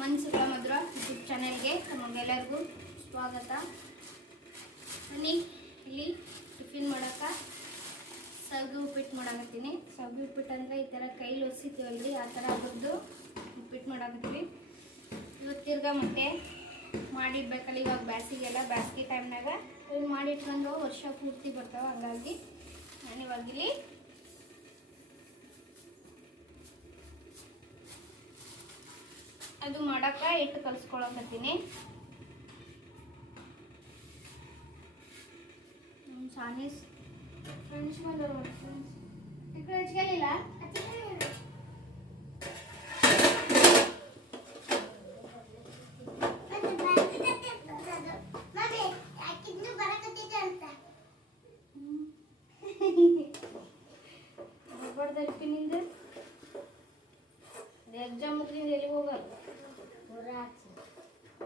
ಮನ್ಸುಗಳ ಮಧುರ YouTube ಚಾನೆಲ್ಗೆ ನಮಗೆಲ್ಲರಿಗೂ ಸ್ವಾಗತ. ಬನ್ನಿ ಇಲ್ಲಿ ಟಿಫಿನ್ ಮಾಡೋಕೆ ಸೌಗೆ ಉಪ್ಪಿಟ್ಟು ಮಾಡಾಕತ್ತೀನಿ. ಸೌಗೆ ಉಪ್ಪಿಟ್ಟು ಅಂದರೆ ಈ ಥರ ಕೈಲಿ ಒಸಿತೀವಲ್ರಿ, ಆ ಥರ ಅದ್ರದ್ದು ಉಪ್ಪಿಟ್ಟು ಮಾಡಾಕತ್ತೀವಿ. ಇವತ್ತು ತಿರ್ಗಾ ಮತ್ತೆ ಮಾಡಿಡ್ಬೇಕಲ್ಲ, ಇವಾಗ ಬೇಸಿಗೆ ಟೈಮ್ನಾಗ ಇವು ಮಾಡಿಟ್ಕೊಂಡು ವರ್ಷ ಪೂರ್ತಿ ಬರ್ತಾವೆ. ಹಂಗಾಗಿ ನಾನು ಇವಾಗಿಲ್ಲಿ ಅದು ಮಾಡಕ್ಕೆ ಹಿಟ್ಟು ಕಲಿಸ್ಕೊಳಕತ್ತೀನಿ. ಸಾನೀಸ್ ಫ್ರೆಂಡ್ಸ್ ಬಂದವರು ಹಚ್ಕಲಿಲ್ಲ. ನಿಂದು ಎಕ್ಸಾಮ್ ಮುಗಿದಿಂದ ಎಲ್ಲಿಗೆ ಹೋಗಲ್ಲ?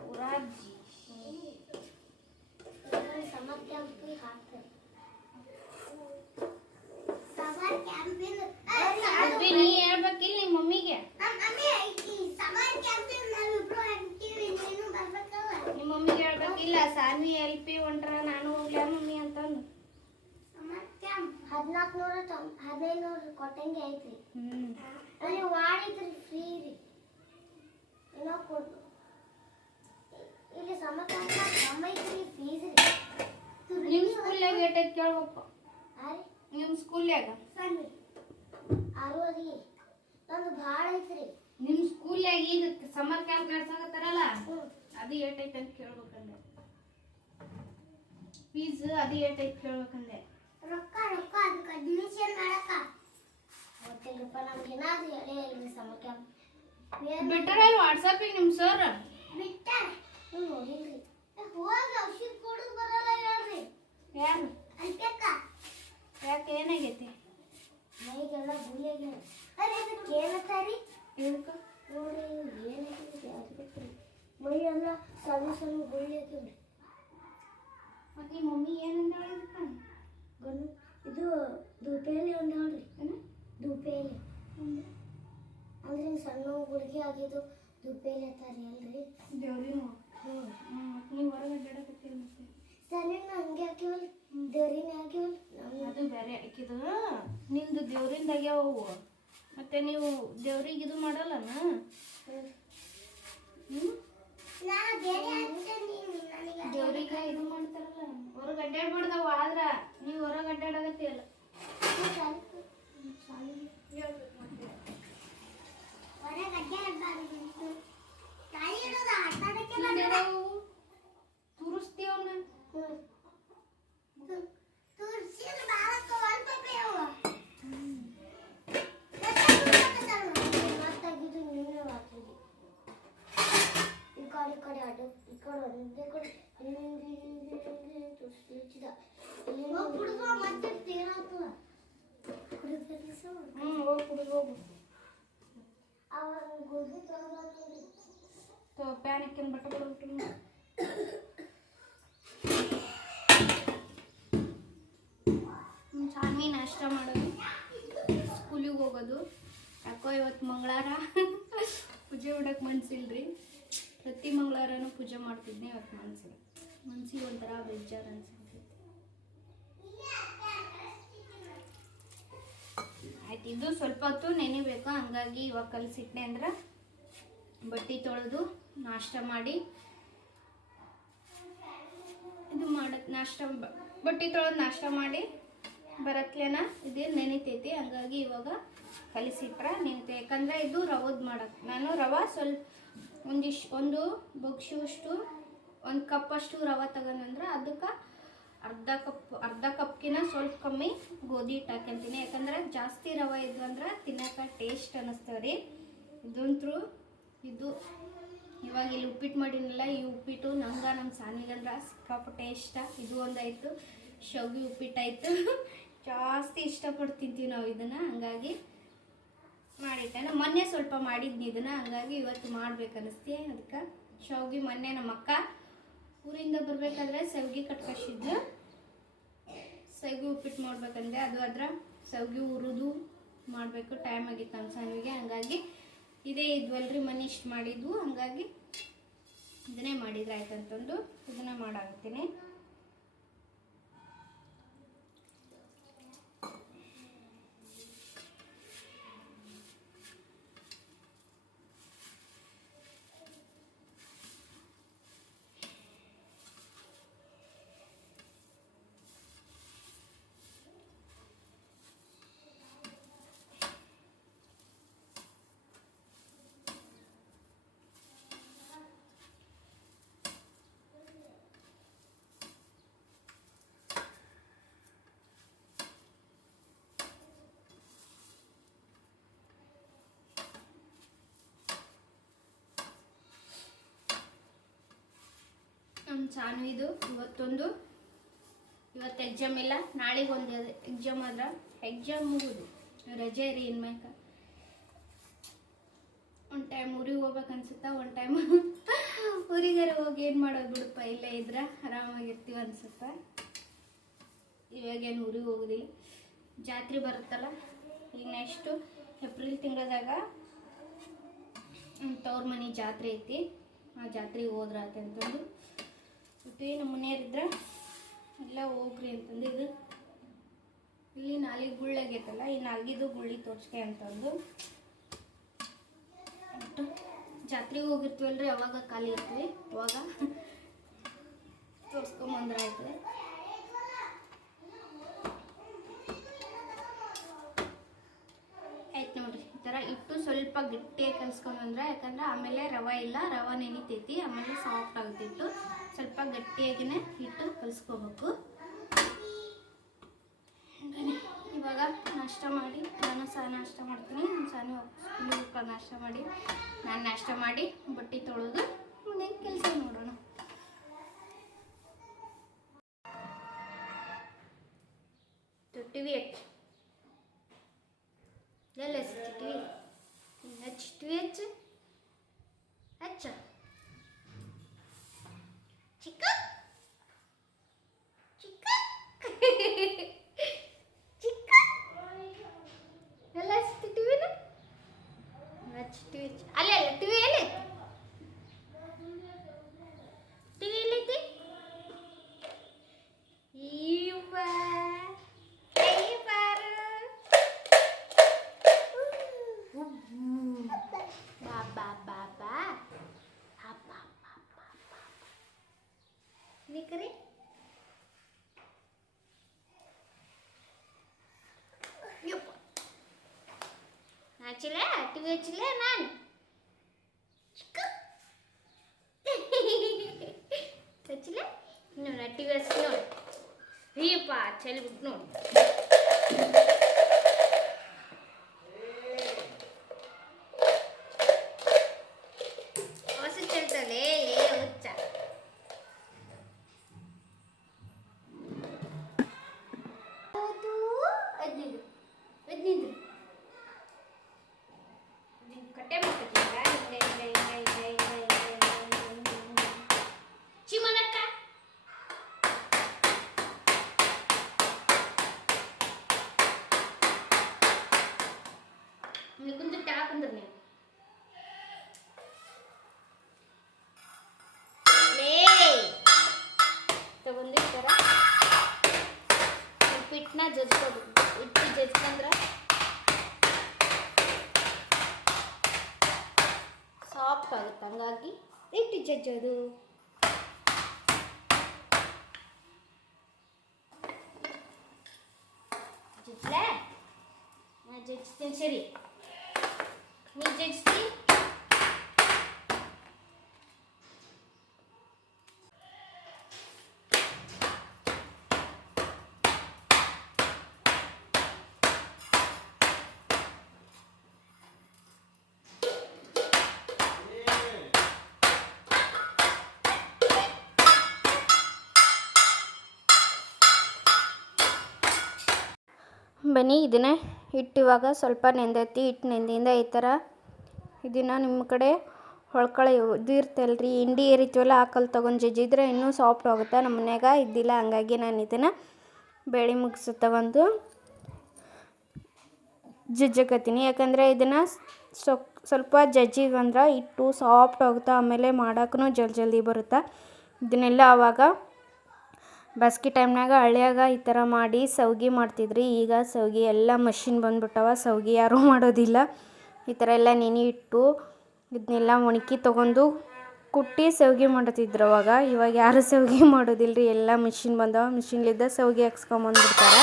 ಊರಾಜಿ ನೀ ಹೇಳ್ಬೇಕಿಲ್ಲ ನಿಮ್ಮ ಮಮ್ಮಿಗೆ. ನಿಮ್ಮ ಮಮ್ಮಿಗೆ ಹೇಳ್ಬೇಕಿಲ್ಲ, ಸಾನ್ವಿ LP ಹೊಂಟ್ರ ನಾನು ಹೋಗ್ಲಾ ಮಮ್ಮಿ ಅಂತಂದು. 1400 ಕೊಟ್ಟಂಗೆ ಐತ್ರಿ. ಅಲ್ಲಿ ಮಾಡಿದ್ರಿ ಫ್ರೀ ರೀ. ಏನೋ ಕೊಟ್ಟು ಇಲ್ಲಿ ಸಮಕ್ಕಾಂತ ಕಮ್ಮೈತ್ರಿ ಫೀಸ್ ರೀ. ನಿಮ್ಮ ಸ್ಕೂಲ್ನಾಗ ಏಟೈತೆ ಕೇಳ್ಬೇಕು. ನಿಮ್ಮ ಸ್ಕೂಲ್ನಾಗ ಸಣ್ಣ 60 ನಂದು ಭಾಳ ಐತ್ರಿ. ನಿಮ್ಮ ಸ್ಕೂಲ್ನಾಗ ಈಗ ಸಮ್ಮರ್ ಕ್ಯಾಂಪ್ ನಡೆಸಾಕತ್ತಾರಲ್ಲ, ಅದು ಏಟೈತೆ ಅಂತ ಕೇಳ್ಬೇಕಂದೆ. ಫೀಸ್ ಅದು ಏಟೈತೆ ಕೇಳ್ಬೇಕಂದೆ. ರೊಕ್ಕ ಅದಕ್ಕೆ ಅಡ್ಮಿಷನ್ ಮಾಡಕ ಗೊತ್ತಿಲ್ಲಪ್ಪ. ನಮ್ಗೆ ಏನಾದ್ರು ಹೇಳೇ ಇಲ್ರಿ ಸಮ್ಮರ್ ಕ್ಯಾಂಪ್. ಬಿಟ್ಟಾರಲ್ಲ ವಾಟ್ಸಪ್ಪಿಗೆ ನಿಮ್ಮ ಸರ್? ಬಿಟ್ಟಾರ, ನೀವು ನೋಡಿಲ್ರಿ. ಹೋಗಿ ಔಷಧ ಕೊಡೋದು ಬರಲ್ಲ ಹೇಳ್ರಿ. ಯಾರು? ಅಲ್ಪಕ್ಕ. ಯಾಕೆ ಏನಾಗೈತಿ? ಮೈಗೆಲ್ಲ ಗುಳಿಯಾಗ್ಯಾವ. ಅರೆ ಅದಕ್ಕೆ ಏನತ್ತಾರಿ? ಇದಕ್ಕೆ ನೋಡಿ ಏನಾಗಿದೆ ಅದು ಗೊತ್ತಿಲ್ಲ. ಮೈ ಎಲ್ಲ ಸಣ್ಣ ಗುಳಿಯಾಗ್ಯಾವ್ರಿ. ಮತ್ತು ನಿಮ್ಮ ಮಮ್ಮಿ ಏನಂದ ಇದಕ್ಕೆ? ಗಂಡು ಇದು ಧೂಪೇಲಿ ಒಂದು ಹೇಳ್ರಿ. ಏನು ಧೂಪೇಲಿ ಅಂದ್ರೆ ಹಿಂಗೆ ಸಣ್ಣ ಗುಳಿಗೆ ಆಗಿದ್ದು ಧೂಪೇಲಿ ಅಂತಾರೆ ಅಲ್ರಿ. ದೇವ್ರಿನೂ ನೀವು ಹೊರಗೆ ಅಡ್ಡಾಡಕತ್ತೀರಿ. ಮತ್ತೆ ಸಣ್ಣ ಹಂಗೆ ಹಾಕಿವಲ್ಲ, ದೇವ್ರಿನ ಹಾಕಿವಲ್ಲ, ಅದು ಬೇರೆ ಹಾಕಿದ್ದು. ನಿಮ್ದು ದೇವ್ರಿಂದ ಆಗ್ಯಾವ. ಮತ್ತೆ ನೀವು ದೇವ್ರಿಗೆ ಇದು ಮಾಡಲ್ಲನ? ದೇವ್ರಿಗೆ ಇದು ಮಾಡ್ತಾರಲ್ಲ, ಹೊರಗೆ ಅಡ್ಡಾಡ್ಬಾರ್ದವ. ಆದ್ರೆ ನೀವು ಹೊರಗೆ ಅಡ್ಡಾಡಕತ್ತೀಯಲ್ಲ. ತೋರಿಸ್ತೀವನ್ನ ಪ್ಯಾನ್ ಹಾಕ್ಯನ್ ಬಟ್ಟೆ ಕೊಡ್ಬಿಟ್ಟು ಸಾನ್ವಿ ನಾಷ್ಟ ಮಾಡೋದು, ಸ್ಕೂಲಿಗೆ ಹೋಗೋದು. ಯಾಕೋ ಇವತ್ತು ಮಂಗಳವಾರ ಪೂಜೆ ಬಿಡೋಕೆ ಮನ್ಸಿಲ್ರಿ. ಪ್ರತಿ ಮಂಗಳವಾರನೂ ಪೂಜೆ ಮಾಡ್ತಿದ್ನಿ, ಇವತ್ತು ಮನ್ಸಿಗೆ ಒಂಥರ ಬೇಜಾರು ಅನ್ಸಿರ್ತೈತಿ. ಆಯ್ತು, ಇದು ಸ್ವಲ್ಪ ಹೊತ್ತು ನೆನೆಬೇಕು. ಹಂಗಾಗಿ ಇವಾಗ ಕಲಸಿಟ್ಟೆ ಅಂದ್ರೆ ಬಟ್ಟೆ ತೊಳೆದು ನಾಷ್ಟ ಮಾಡಿ ಇದು ಬಟ್ಟೆ ತೊಳೆದು ನಾಷ್ಟ ಮಾಡಿ ಬರತ್ಲೇನ ಇದು ನೆನಿತೈತಿ. ಹಂಗಾಗಿ ಇವಾಗ ಕಲಿಸಿಟ್ರೆ ನೆನಿತೆ. ಯಾಕಂದರೆ ಇದು ರವದ್ದು ಮಾಡಕ್ಕೆ ನಾನು ರವೆ ಸ್ವಲ್ಪ ಒಂದು ಬಗ್ಸುವಷ್ಟು ಒಂದು ಕಪ್ಪಷ್ಟು ರವೆ ತಗೊಂಡ್ರೆ ಅದಕ್ಕೆ ಅರ್ಧ ಕಪ್ಕಿನ ಸ್ವಲ್ಪ ಕಮ್ಮಿ ಗೋಧಿ ಹಿಟ್ಟು ಹಾಕ್ಯಂತೀನಿ. ಯಾಕಂದ್ರೆ ಜಾಸ್ತಿ ರವೆ ಇದ್ವು ಅಂದ್ರೆ ತಿನ್ನೋಕೆ ಟೇಸ್ಟ್ ಅನ್ನಿಸ್ತವ್ರಿ. ಇದಂತೂ ಇದು ಇವಾಗ ಇಲ್ಲಿ ಉಪ್ಪಿಟ್ಟು ಮಾಡಿನಲ್ಲ, ಈ ಉಪ್ಪಿಟ್ಟು ನಮ್ಮ ಸಾನಿಗಂದ್ರೆ ಸಿಕ್ಕಾಪಟ್ಟೆ ಇಷ್ಟ. ಇದು ಒಂದಾಯಿತು, ಶಾವಿಗೆ ಉಪ್ಪಿಟ್ಟಾಯಿತು. ಜಾಸ್ತಿ ಇಷ್ಟಪಟ್ಟು ತಿಂತೀವಿ ನಾವು ಇದನ್ನು. ಹಂಗಾಗಿ ಮಾಡಿಟ್ಟೆ. ಮೊನ್ನೆ ಸ್ವಲ್ಪ ಮಾಡಿದ್ನಿ ಇದನ್ನು, ಹಂಗಾಗಿ ಇವತ್ತು ಮಾಡ್ಬೇಕನ್ನಿಸ್ತಿ. ಅದಕ್ಕೆ ಶಾವಿಗೆ ಮೊನ್ನೆ ನಮ್ಮ ಅಕ್ಕ ಊರಿಂದ ಬರಬೇಕಾದ್ರೆ ಶಾವಿಗೆ ಕಟ್ಕಸಿದ್ಲು. ಶಾವಿಗೆ ಉಪ್ಪಿಟ್ಟು ಮಾಡ್ಬೇಕಂದ್ರೆ ಅದು ಅದ್ರ ಶಾವಿಗೆ ಹುರಿದು ಮಾಡಬೇಕು. ಟೈಮ್ ಆಗಿತ್ತು ನಮ್ಮ ಸಾನಿಗೆ. ಹಂಗಾಗಿ ಇದೇ ಇದ್ವಲ್ರಿ ಮನೆ ಇಷ್ಟು ಮಾಡಿದ್ವು, ಹಂಗಾಗಿ ಇದನ್ನೇ ಮಾಡಿದ್ರೆ ಆಯ್ತಂತಂದು ಇದನ್ನೇ ಮಾಡಾಕತ್ತೀನಿ. ನಮ್ಮ ಸಾನ್ವಿದು ಇವತ್ತು ಎಕ್ಸಾಮ್ ಇಲ್ಲ, ನಾಳೆಗೆ ಒಂದು ಎಕ್ಸಾಮ್ ಆದ್ರೆ ಎಕ್ಸಾಮ್ ಮುಗಿದು ರಜೆ ರೀ ಇನ್ಮ್ಯಾಕ. ಒಂದು ಟೈಮ್ ಊರಿಗೆ ಹೋಗ್ಬೇಕು ಅನ್ಸುತ್ತಾ, ಒಂದು ಟೈಮ್ ಊರಿಗಾರ ಹೋಗಿ ಏನು ಮಾಡೋದು ಬಿಡಪ್ಪ, ಇಲ್ಲೇ ಇದ್ರೆ ಆರಾಮಾಗಿರ್ತೀವಿ ಅನ್ಸುತ್ತೆ. ಇವಾಗೇನು ಊರಿಗೆ ಹೋಗೋದಿಲ್ಲ, ಜಾತ್ರೆ ಬರುತ್ತಲ್ಲ ಈಗ ನೆಕ್ಸ್ಟು ಏಪ್ರಿಲ್ ತಿಂಗಳದಾಗ ತವ್ರ ಮನೆ ಜಾತ್ರೆ ಐತಿ, ಆ ಜಾತ್ರೆಗೆ ಹೋದ್ರಾತೆ ಅಂತಂದು ನಮ್ಮ ಮನೆಯವ್ರಿದ್ರೆ ಎಲ್ಲ ಹೋಗ್ರಿ ಅಂತಂದು. ಇದು ಇಲ್ಲಿ ನಾಲಿಗೆ ಗುಳ್ಳಾಗೈತಲ್ಲ, ಈ ನಾಲ್ಗಿದು ಗುಳ್ಳಿ ತೋರಿಸ್ಕೆ ಅಂತಂದು ಒಟ್ಟು ಜಾತ್ರೆಗೆ ಹೋಗಿರ್ತೀವಲ್ರಿ, ಅವಾಗ ಖಾಲಿ ಇರ್ತೀವಿ, ಅವಾಗ ತೋರಿಸ್ಕೊಂಬಂದ್ರೆ ಆಯ್ತದೆ. ಆಯ್ತು ನೋಡ್ರಿ, ಈ ಥರ ಇಟ್ಟು ಸ್ವಲ್ಪ ಗಟ್ಟಿಯಾಗಿ ಕಲಿಸ್ಕೊಂಬಂದ್ರೆ, ಯಾಕಂದ್ರೆ ಆಮೇಲೆ ರವೆ ಇಲ್ಲ, ರವೆ ನೆನಿತೈತಿ, ಆಮೇಲೆ ಸಾಫ್ಟ್ ಆಗುತ್ತಿಟ್ಟು ಸ್ವಲ್ಪ ಗಟ್ಟಿಯಾಗಿನೇ ಹಿಟ್ಟು ಕಲಿಸ್ಕೋಬೇಕು. ಇವಾಗ ನಾಷ್ಟ ಮಾಡಿ, ನಾನು ಸಹ ನಾಷ್ಟ ಮಾಡ್ತೀನಿ, ನಮ್ಮ ಸಾನು ಸ್ಕೂಲಿಗೆ ನಾಷ್ಟ ಮಾಡಿ, ನಾನು ನಾಷ್ಟ ಮಾಡಿ ಬಟ್ಟೆ ತೊಳೆದು ಮುಂದೆ ಕೆಲಸ ನೋಡೋಣ. ಟಿವಿ ಹಚ್ಚು, ಎಲ್ಲ ಟಿವಿ ಹಚ್ಚು, ಟಿವಿ ಹಚ್ಚು ಹಚ್ಚ ಚಿಕ್ಕ ಚಿಕ್ಕ ಚಿಕ್ಕ ಎಲ್ಲ ಹಚ್ಚಿ ಟಿವಿನ ಹಚ್ಚಿ ಟಿವಿ ಹಚ್ಚಿ. ಅಲ್ಲೇ ಅಲ್ಲ ಟಿವಿ ಎಲ್ಲಿ, ಟಿವಿ ಎಲ್ಲೈತಿ? ನಿಕರಿ ಹಚ್ಚಿಲ್ಲ, ಟಿವಿ ಹಚ್ಚಿಲ್ಲ ನಾನು ಚಿಕ್ಕ ಹಚ್ಚಿಲ್ಲ ನೋಡ, ಟಿವಿ ಹಚ್ಚಿ ನೋಡಿ, ಅಯ್ಯಪ್ಪ ಚೆಲ್ಬಿಟ್ಟು ನೋಡಿ. ಹೊಸ ಚೆಲ್ತದೆ ಹುಚ್ಚ. ಕಟ್ಟೆ ಮಾಡ್ಕೊತೀರ ಚಿಮನಕ್ಕ. ಕುಂತ ಕುಂದ್ರ ನೀವು ತಗೊಂಡಿರ್ತಾರ, ಸ್ವಲ್ಪ ಹಿಟ್ಟನ್ನ ಜಜ್ಕೋದು, ಹಿಟ್ಟು ಜಜ್ಕೊಂಡ್ರೆ ಸಾಫ್ಟ್ ಆಗುತ್ತೆ, ಹಂಗಾಗಿ ಹಿಟ್ಟು ಜಜ್ಜೋದು. ಜಜ್ಲೇ ಜಜ್ತೀನಿ, ಸರಿ ನೀವು ಜಜ್ತೀನಿ. ಬನ್ನಿ, ಇದನ್ನ ಹಿಟ್ಟು ಇವಾಗ ಸ್ವಲ್ಪ ನೆಂದೈತಿ, ಹಿಟ್ಟು ನೆಂದಿಂದ ಈ ಥರ ಇದನ್ನು ನಿಮ್ಮ ಕಡೆ ಹೊಳ್ಕಳೆ ಇದು ಇರ್ತಲ್ರಿ, ಇಂಡಿ ಏರಿತೀವಲ್ಲ ಆ ಕಲ್ಲು ತೊಗೊಂಡು ಜಜ್ಜಿದ್ರೆ ಇನ್ನೂ ಸಾಫ್ಟ್ ಆಗುತ್ತೆ. ನಮ್ಮ ಮನ್ಯಾಗ ಇದ್ದಿಲ್ಲ, ಹಂಗಾಗಿ ನಾನು ಇದನ್ನು ಬೇಳೆ ಮುಗಿಸಿ ತಗೊಂಡು ಜಜ್ಜಕತ್ತೀನಿ. ಯಾಕಂದರೆ ಇದನ್ನು ಸ್ವಲ್ಪ ಜಜ್ಜಿದ್ವಂದ್ರೆ ಹಿಟ್ಟು ಸಾಫ್ಟ್ ಆಗುತ್ತೆ, ಆಮೇಲೆ ಮಾಡೋಕ್ಕೂ ಜಲ್ದಿ ಬರುತ್ತೆ. ಇದನ್ನೆಲ್ಲ ಆವಾಗ ಬೇಸ್ಗೆ ಟೈಮ್ನಾಗ ಹಳ್ಳಿಯಾಗ ಈ ಥರ ಮಾಡಿ ಸೌಗಿ ಮಾಡ್ತಿದ್ರಿ. ಈಗ ಸೌಗಿ ಎಲ್ಲ ಮಷಿನ್ ಬಂದ್ಬಿಟ್ಟವ, ಸೌಗಿ ಯಾರೂ ಮಾಡೋದಿಲ್ಲ. ಈ ಥರ ಎಲ್ಲ ನೆನೆ ಇಟ್ಟು ಇದನ್ನೆಲ್ಲ ಒಣಗಿ ತೊಗೊಂಡು ಕುಟ್ಟಿ ಸೌಗಿ ಮಾಡ್ತಿದ್ರು ಅವಾಗ. ಇವಾಗ ಯಾರು ಸೌಗಿ ಮಾಡೋದಿಲ್ಲ ರೀ, ಎಲ್ಲ ಮಿಷಿನ್ ಬಂದವ, ಮಿಷಿನ್ಲಿದ್ದ ಸೌಗಿ ಹಾಕ್ಸ್ಕೊಂಬಂದ್ಬಿಡ್ತಾರೆ.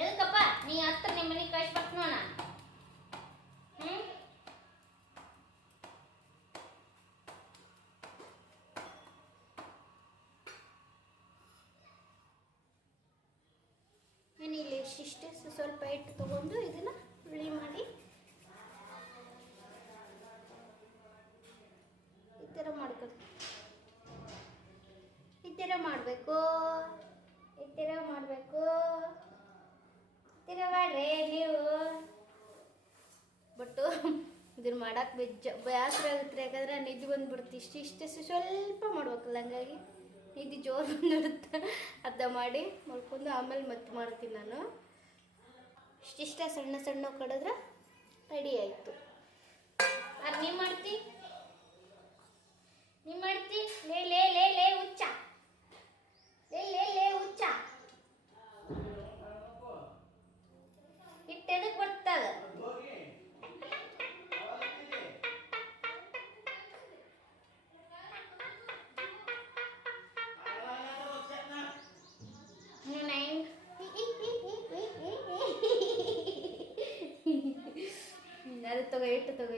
ಎದಕ್ಕಪ್ಪ ನೀ ಹತ್ರ ನಿಮ್ಮ ಮನೆಗೆ ಕಳಿಸ್ಬೇಕು ನೋಣ. ಇಲ್ಲಿ ಇಷ್ಟಿಷ್ಟೇ ಸ್ವಲ್ಪ ಹಿಟ್ಟು ತೊಗೊಂಡು ಇದನ್ನು ಹುಳಿ ಮಾಡಿ ಈ ಥರ ಮಾಡ್ಬೇಕು. ಈ ಥರ ಮಾಡಬೇಕು, ಈ ಥರ ಮಾಡಬೇಕು, ಈ ಥರ ಮಾಡ್ರಿ ನೀವು. ಬಟ್ಟು ಇದನ್ನ ಮಾಡಕ್ಕೆ ಬೇಸರ ಆಗುತ್ತೆ, ಯಾಕಂದ್ರೆ ನಿದ್ದೆ ಬಂದ್ಬಿಡುತ್ತೆ. ಇಷ್ಟೇ ಸ್ವಲ್ಪ ಮಾಡ್ಬೇಕಲ್ಲ, ಹಂಗಾಗಿ ನಿದ್ದೆ ಜೋರು ಬಂದ್ಬಿಡುತ್ತೆ. ಅರ್ಧ ಮಾಡಿ ಮಾಡ್ಕೊಂಡು ಆಮೇಲೆ ಮತ್ತೆ ಮಾಡ್ತೀನಿ ನಾನು. ಇಷ್ಟಿಷ್ಟ ಸಣ್ಣ ಸಣ್ಣ ಕಡಿದ್ರೆ ರೆಡಿ ಆಯಿತು. ಅದು ನೀವು ಮಾಡ್ತಿ ಲೇ ಲೇ ಲೇ ಲೇ ಹುಚ್ಚ, ಲೇ ಲೇ ಲೇ ಹುಚ್ಚ, ಹಿಟ್ಟು ಎದಕ್ಕೆ ಬರ್ತದ? ಅದು ತಗೋ, ಹಿಟ್ಟು ತಗೋ.